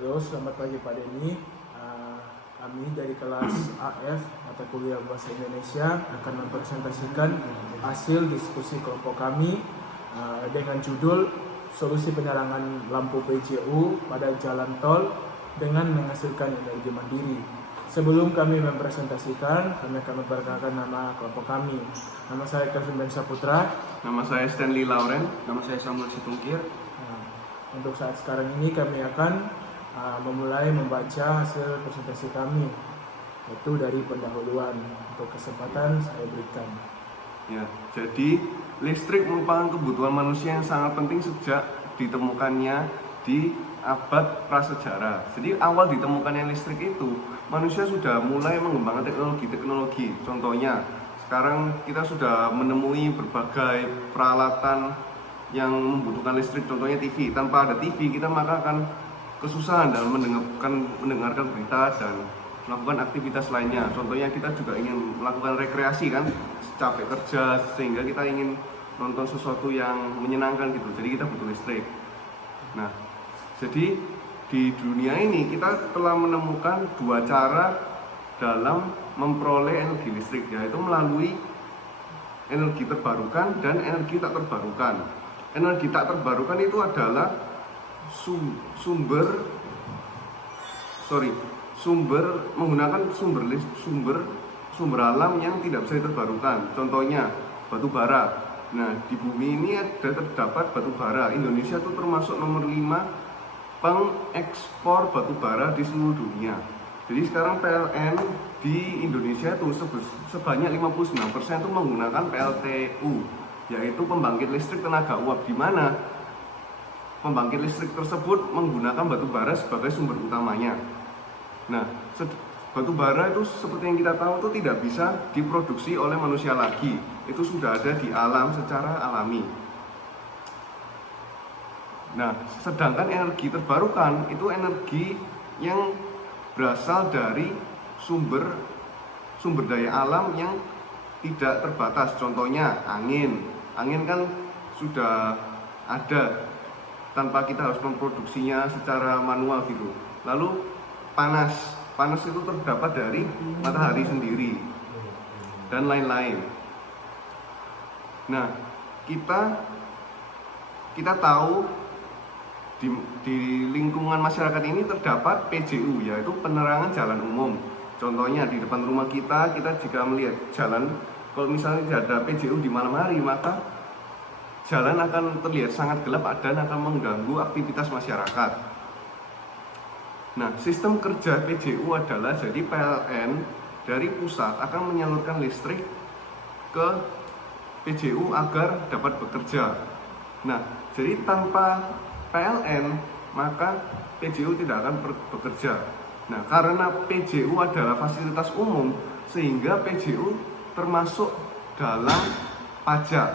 Halo, selamat pagi Pak Denny. Kami dari kelas AF mata kuliah Bahasa Indonesia akan mempresentasikan hasil diskusi kelompok kami dengan judul Solusi Penerangan Lampu PJU pada Jalan Tol dengan Menghasilkan Energi Mandiri. Sebelum kami mempresentasikan, kami akan memperkenalkan nama kelompok kami. Nama saya Kevin Ben Saputra. Nama saya Stanley Lauren. Nama saya Samuel Situngkir. Untuk saat sekarang ini kami akan memulai membaca hasil presentasi kami, yaitu dari pendahuluan. Untuk kesempatan saya berikan. Ya, jadi listrik merupakan kebutuhan manusia yang sangat penting sejak ditemukannya di abad prasejarah. Jadi awal ditemukannya listrik itu, manusia sudah mulai mengembangkan teknologi. Contohnya, sekarang kita sudah menemui berbagai peralatan yang membutuhkan listrik. Contohnya TV. Tanpa ada TV, kita maka akan kesusahan dalam mendengarkan berita dan melakukan aktivitas lainnya. Contohnya kita juga ingin melakukan rekreasi kan, capek kerja sehingga kita ingin nonton sesuatu yang menyenangkan gitu. Jadi kita butuh listrik. Nah, jadi di dunia ini kita telah menemukan dua cara dalam memperoleh energi listrik, yaitu melalui energi terbarukan dan energi tak terbarukan. Energi tak terbarukan itu adalah menggunakan sumber alam yang tidak bisa diterbarukan. Contohnya batu bara. Nah, di bumi ini terdapat batu bara. Indonesia itu termasuk nomor 5 pengekspor batu bara di seluruh dunia. Jadi sekarang PLN di Indonesia itu sebanyak 59% itu menggunakan PLTU, yaitu pembangkit listrik tenaga uap, di mana pembangkit listrik tersebut menggunakan batu bara sebagai sumber utamanya. Nah, batu bara itu seperti yang kita tahu itu tidak bisa diproduksi oleh manusia lagi. Itu sudah ada di alam secara alami. Nah, sedangkan energi terbarukan itu energi yang berasal dari sumber daya alam yang tidak terbatas. Contohnya angin. Angin kan sudah ada tanpa kita harus memproduksinya secara manual gitu. Lalu panas itu terdapat dari matahari sendiri dan lain-lain. Nah, kita tahu di lingkungan masyarakat ini terdapat PJU, yaitu penerangan jalan umum. Contohnya di depan rumah kita jika melihat jalan, kalau misalnya tidak ada PJU di malam hari, maka jalan akan terlihat sangat gelap dan akan mengganggu aktivitas masyarakat. Nah, sistem kerja PJU adalah jadi PLN dari pusat akan menyalurkan listrik ke PJU agar dapat bekerja. Nah, jadi tanpa PLN maka PJU tidak akan bekerja. Nah, karena PJU adalah fasilitas umum sehingga PJU termasuk dalam pajak.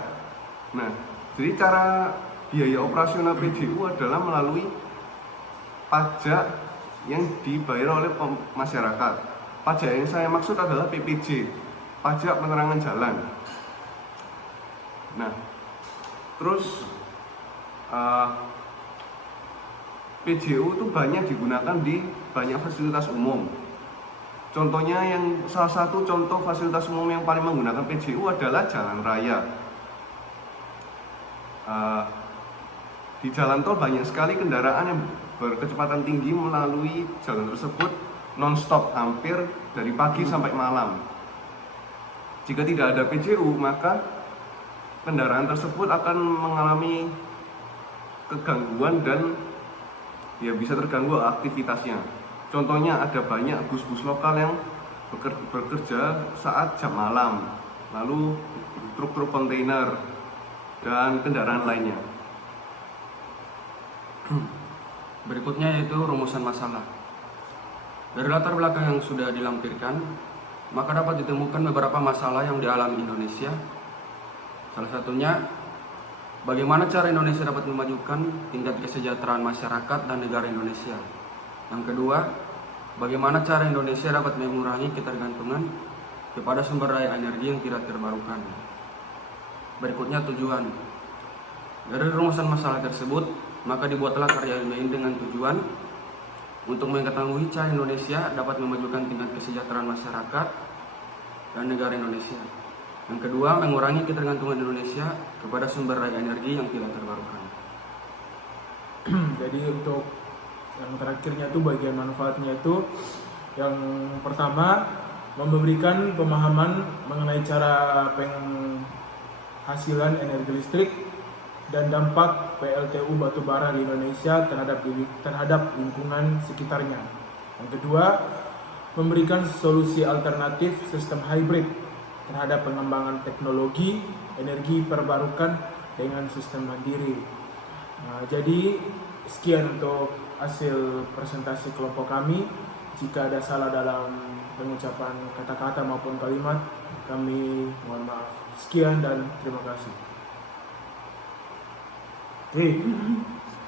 Nah, jadi cara biaya operasional PJU adalah melalui pajak yang dibayar oleh masyarakat. Pajak yang saya maksud adalah PPJ, pajak penerangan jalan. Nah, terus PJU itu banyak digunakan di banyak fasilitas umum. Contohnya salah satu contoh fasilitas umum yang paling menggunakan PJU adalah jalan raya. Di jalan tol banyak sekali kendaraan yang berkecepatan tinggi melalui jalan tersebut non-stop hampir dari pagi sampai malam. Jika tidak ada PJU maka kendaraan tersebut akan mengalami kegangguan dan bisa terganggu aktivitasnya. Contohnya ada banyak bus-bus lokal yang bekerja saat jam malam, lalu truk-truk kontainer dan kendaraan lainnya. Berikutnya yaitu rumusan masalah. Dari latar belakang yang sudah dilampirkan, maka dapat ditemukan beberapa masalah yang dialami Indonesia. Salah satunya, bagaimana cara Indonesia dapat memajukan tingkat kesejahteraan masyarakat dan negara Indonesia. Yang kedua, bagaimana cara Indonesia dapat mengurangi ketergantungan kepada sumber daya energi yang tidak terbarukan. Berikutnya tujuan. Dari rumusan masalah tersebut, maka dibuatlah karya ilmiah dengan tujuan untuk mengetahui cara Indonesia dapat memajukan tingkat kesejahteraan masyarakat dan negara Indonesia. Yang kedua, mengurangi ketergantungan Indonesia kepada sumber daya energi yang tidak terbarukan. Jadi untuk yang terakhirnya itu bagian manfaatnya itu yang pertama memberikan pemahaman mengenai cara penghasilan energi listrik dan dampak PLTU batubara di Indonesia terhadap lingkungan sekitarnya. Yang kedua, memberikan solusi alternatif sistem hybrid terhadap pengembangan teknologi energi terbarukan dengan sistem mandiri. Nah, jadi sekian untuk hasil presentasi kelompok kami. Jika ada salah dalam pengucapan kata-kata maupun kalimat, kami mohon maaf. Sekian dan terima kasih. Oke.